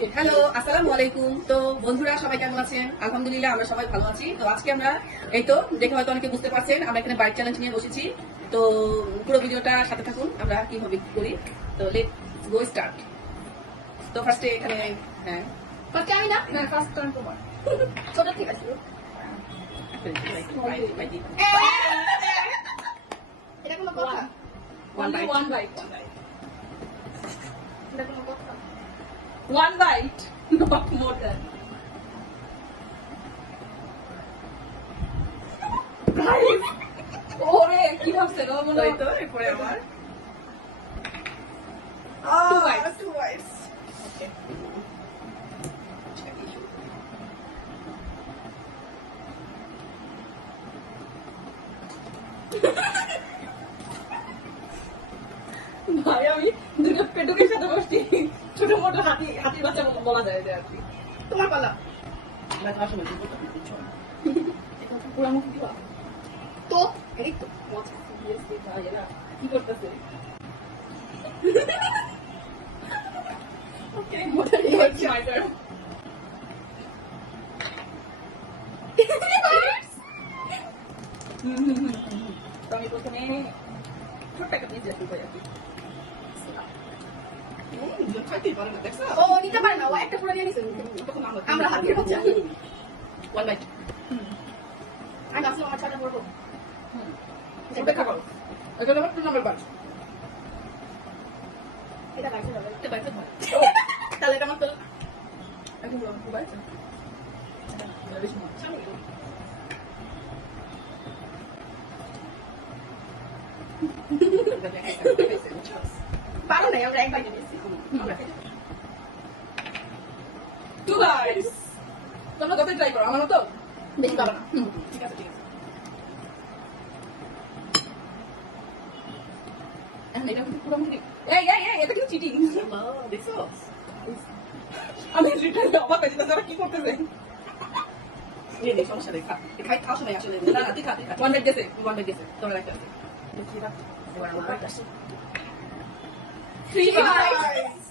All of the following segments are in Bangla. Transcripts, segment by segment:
হ্যালো, আসসালামু আলাইকুম। তো বন্ধুরা সবাই কেমন আছেন? আলহামদুলিল্লাহ আমরা সবাই ভালো আছি। তো আজকে আমরা এই তো দেখে হয়তো অনেকে বুঝতে পারছেন আমরা এখানে বাইক চ্যালেঞ্জ নিয়ে বসেছি। তো পুরো ভিডিওটা সাথে থাকুন, আমরা কিভাবে কি করি। তো লেটস গো স্টার্ট। তো ফার্স্টে এখানে হ্যাঁ ফার্স্টে আমি না ফার্স্ট টার্ন তোমার ছোট ঠিক আছে এটা কোনো কথা ওয়ান বাইট এটা কোনো কথা one byte not more than ওরে কি ভাবছে গো মনে তো এরপরে আমার two bites ওকে ভাই আমি দুটো পেটুকের সাথে বসছি ছোট মোটো হাতির বাচ্চা মতো বলা যায় যে আর কি তোমার পালা আমরা তো আসলে দিতে দিচ্ছ না পুরো মুখ দিবা তো এই তো মজা সিরিয়াসলি ভাই এরা কি করতেছে ওকে মোটা নিয়ে হচ্ছে মাই টার্ন তো আমি প্রথমে ছোট্ট একটা পিস যেতে পারি আর কি খাইতেই পারে না দেখছো ও নিতে পারে না ও একটা পুরো নিয়ে নিছে আমরা হাতের মধ্যে ওয়ান বাইট আমি আসলে আমার ছয়টা পড়বো অপেক্ষা করো এটা আমার 2 নাম্বার বাস এটা বাইরে যাবে এটা বাইট হয় তাহলে এটা আমার তো এখন বলো আমার বাইট এটা বেশি মজা পারো নাই আমরা এক বাইরে নিয়েছি টু গাইস তোমরা কত ট্রাই করো আমার মতো বেশি পারো না ঠিক আছে ঠিক আছে এখন এটা কিন্তু পুরো মুখে এই এটা কি চিটিং দেখছো আমি রিটার্ন অবাক হয়ে যেতে কি করতেছে নেই সমস্যা নেই খাই খাওয়ার সময় আসলে না না দেখা দেখা ওয়ান বাইট গেছে তোমরা রাখতে আছে দেখি না ওয়ান বাইট আসে 3 bites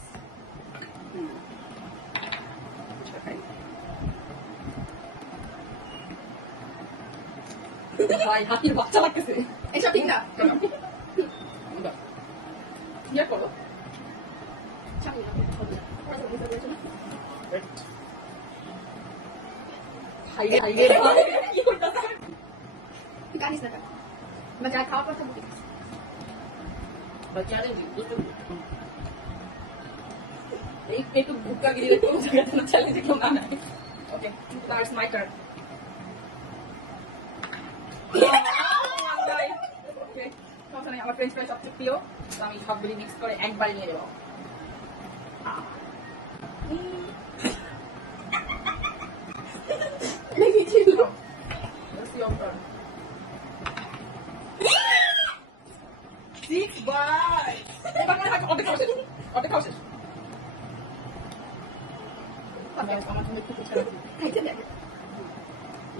ভাই হাতির বাচ্চা লাগতেছে এইসব ঠিক না ইয়ে করো হাইরে হাইরে কি করতেছে গানিস না বা যা খাওয়ার কথা বলি বাচ্চারে দুটো এই একটু ভুক্কা গিয়ে কোন জায়গাতে না চ্যালেঞ্জ কেউ না নাই ওকে নাও ইটস মাই টার্ন ওকে কথা নেই আমার ফ্রেঞ্চ ফ্রাই সবচেয়ে প্রিয় তো আমি সবগুলি মিক্স করে একবারে নিয়ে দেবো দেখি ছিল সিক্স বাই এবার মনে হয় অর্ধেক খাওয়া শেষ অর্ধেক খাওয়া শেষ আমার জন্য একটু পিছনে খাইতে দেখে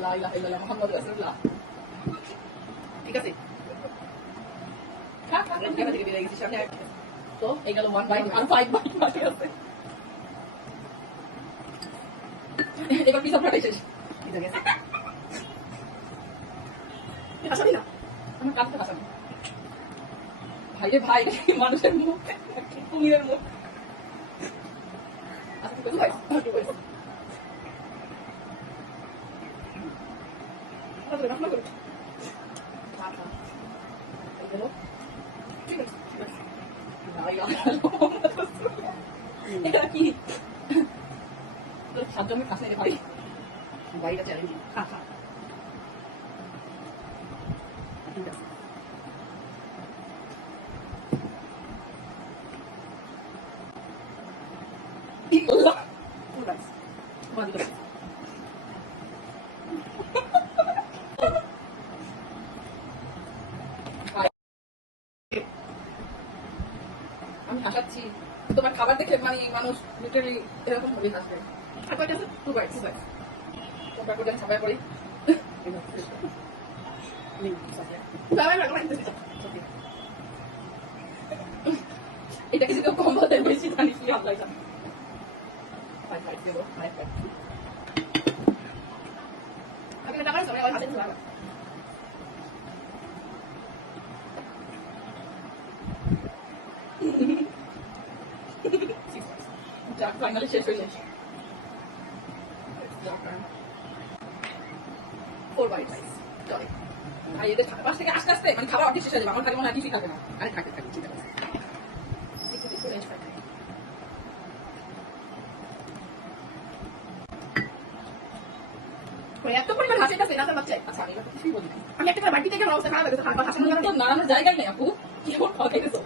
লা ইলাহা ইল্লাল্লাহ মুহাম্মাদুর রাসূলুল্লাহ ঠিক আছে খা খা ক্যামেরা থেকে বেরিয়ে গেছি সামনে তো এই গেল 1 বাইট 1 5 বাইট বাকি আছে এবার পিছা ফ্রাই শেষ ঠিক আছে হাসাবি না আমার কাছে হাসানো ভাই রে ভাই মানুষের মুখ কুমিরের মুখ আচ্ছা ঠিক আছে ঠিক আছে রান্না করো ঠিক আছে ঠিক আছে এটা কি তোর খাদ্য আমি খাস না রে ভাই বাইরে চ্যালেঞ্জ খা খা ঠিক আছে কি করলাম আমি হাসাচ্ছি তোমার খাবার দেখে মানে মানুষ লিটারালি এরকম ভাবে হাসবে আর কয়টা আছে 2 বাইট তোমরা কোটা সবাই পড়ি এটা কিছু কম বলতে বেশি জানিস কি আল্লাহ জানে বাইট দেবো আরেকটা আমি এটা টাকা সবাই হাতে ধরা যাক ফাইনালি শেষ হয়ে যায় 4 bites চলে আর এদের পাশ থেকে আস্তে আস্তে মানে খাবার অর্ধেক শেষ হয়ে যাবে আমার খালি মনে হয় কিছুই খাবে না আরে থাকতে থাকতে চিন্তা করছি এত পরিমাণ হাসি কাছে না বাচ্চা আচ্ছা আমি এবার কিছুই বলি আমি একটা করে বাড়ি থেকে কেন অবস্থা খারাপ হয়ে গেছে হাসি মনে তো নানানোর জায়গায় নেই আপু কি কেমন খাওয়া খেয়েছো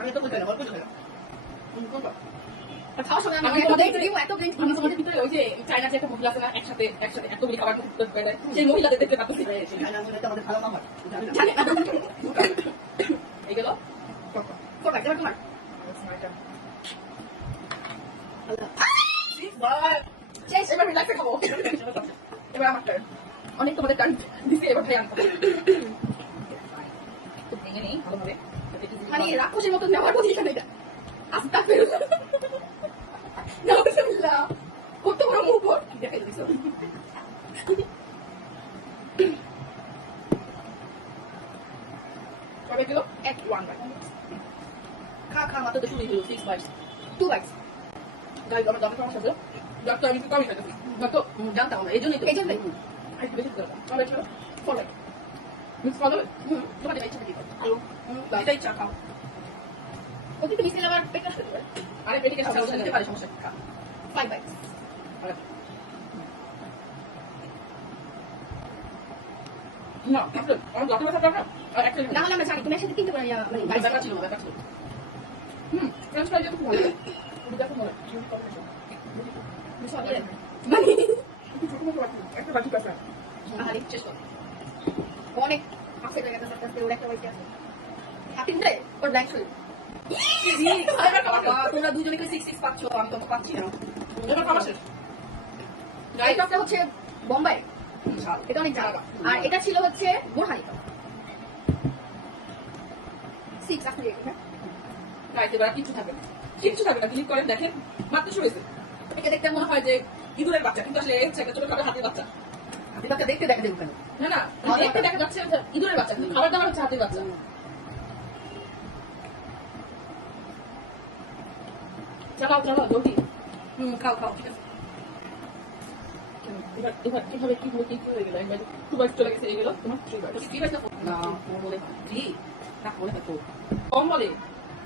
আমি তো বুঝতে না অল্প বুঝতে খাওয়ার সময় আমি এত ড্রিঙ্ক আমি তোমাদের ভিতরে ওই যে চায়না যে একটা মহিলা আছে না একসাথে এতগুলি খাবার করতে পারে সেই মহিলাদের দেখতে পাচ্ছি আমাদের ভালো না হয় এই গেল তোমার শেষ এবার রিল্যাক্সে খাবো এবার আমার টার্ন অনেক তোমাদের টার্ন দিছি এবার ভাই আনতে তো ভেঙে নেই ভালোভাবে মানে রাক্ষসের মতো নেওয়ার পজিশন এটা আস্তা ফেরো নাউজুবিল্লাহ কত বড় মুখ ওর দেখে দিছো কবে কিলো এক 1 বাইট খা মাত্র তো শুরু হলো 6 bites 2 বাইটস গাইস আমার দামে সমস্যা আছে ডাক্তার আমি কমই খাইতেছি ডাক্তার জানতাম আমরা এই জন্যই তো আর বেশি করে কবে কিলো 4 বাইট মিক্স করে তোমাদের ইচ্ছা কি আলু এটাই চা খাও ওকে তো মিশিয়ে আবার পেটটা শুরু করে আরে পেটে সমস্যা নিতে পারে সমস্যা খা 5 বাইটস না আপনি আমার ডক্টর কথা না আর একটা না হলে আমরা জানি তুমি একসাথে কিনতে পারি মানে বাইরে ব্যাপার ছিল ফ্রেঞ্চ ফ্রাই যত ভালো দেখো মনে মানে একটা বাকি কথা আহারে শেষ কর অনেক আপসেট হয়ে গেছে আস্তে ওর একটা বইতে আছে আপনি দেয় ওর ব্ল্যাঙ্ক শরীর তোমরা দুজনে কি 6 পাচ্ছ আমি তো পাচ্ছি না এবার খাওয়া শেষ এই টকটা হচ্ছে বোম্বাই এটা অনেক জায়গা আর এটা ছিল হচ্ছে বোরহানি 6 আপনি হ্যাঁ গাইতে এবার কিছু থাকবে না কিছু থাকবে না ক্লিক করেন দেখেন মাত্র শুরু হয়েছে এটা দেখতে মনে হয় যে ইঁদুরের বাচ্চা কিন্তু আসলে হচ্ছে একটা ছোটখাটো হাতির বাচ্চা আপনি তাকে দেখতে দেখা দেবেন কেন না না দেখতে দেখা যাচ্ছে ইঁদুরের বাচ্চা কিন্তু খাবার দাবার হচ্ছে হাতির বাচ্চা চালাও চালাও জলদি খাও খাও ঠিক আছে এবার কিভাবে কি হয়ে গেল একবার 2 বাইট চলে গেছে এগুলো তোমার 3 বাইট 3 বাইস না বলে 3 না বলে তো কম বলে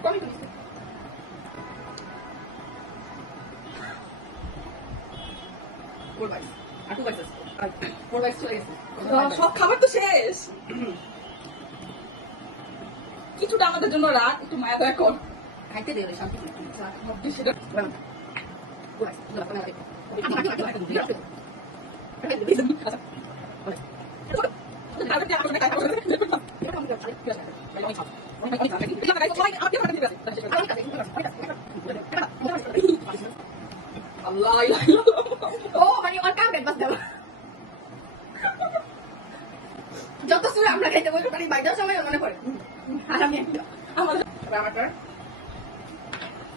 কমই করেছে ফোর বাইস আর 2 বাইস আর 4 বাইস চলে গেছে সব খাবার তো শেষ কিছুটা আমাদের জন্য রাখ একটু মায়া দয়া কর খাইতে দে শান্তি ভাবছি সেটা আল্লাহ ও মানে ওর কাম বাস দেওয়া যত সময় আমরা খাইতে বলবো মানে বাইরের সময় মনে পড়ে আর আমি আমাদের আমার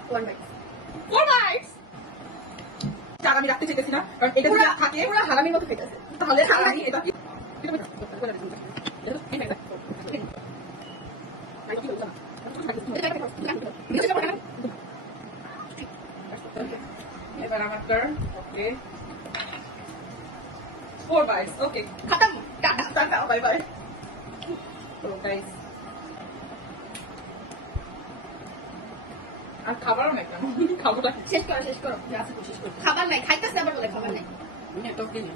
1 বাইট 4 বাইটস চার আমি রাখতে চাইতেছি না কারণ এটা যদি থাকে পুরো হারামির মতো খাইতেছে তাহলে আমি এটা কি এবার আমার টার্ন ওকে 4 বাইটস ওকে খতম টাটা টাটা বাই বাই তো গাইস আর খাবারও নাই কেন খাবোটা শেষ করো খাবার নাই খাইতেছে আবার বলে খাবার নাই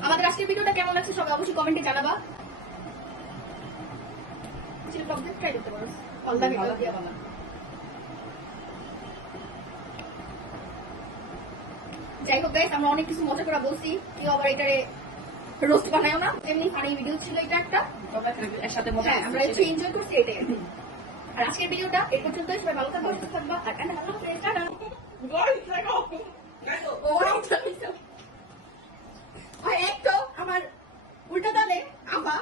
আমাদের আজকের ভিডিওটা কেমন লাগছে সবাই অবশ্যই কমেন্টে জানাবা চিলি টক দিয়ে ট্রাই করতে পারো আল্লাহ ভিডিও দিয়ে বাবা যাই হোক গাইস আমরা অনেক কিছু মজা করে বলছি কেউ আবার এটারে রোস্ট বানায়ও না এমনি ফানি ভিডিও ছিল এটা একটা একসাথে হ্যাঁ আমরা একটু এনজয় করছি এটাই আর আজকের ভিডিওটা এই পর্যন্তই সবাই ভালো থাকবা সুস্থ থাকবা আর আল্লাহ হাফেজ টাটা ও এক তো আমার উল্টা দলে আবা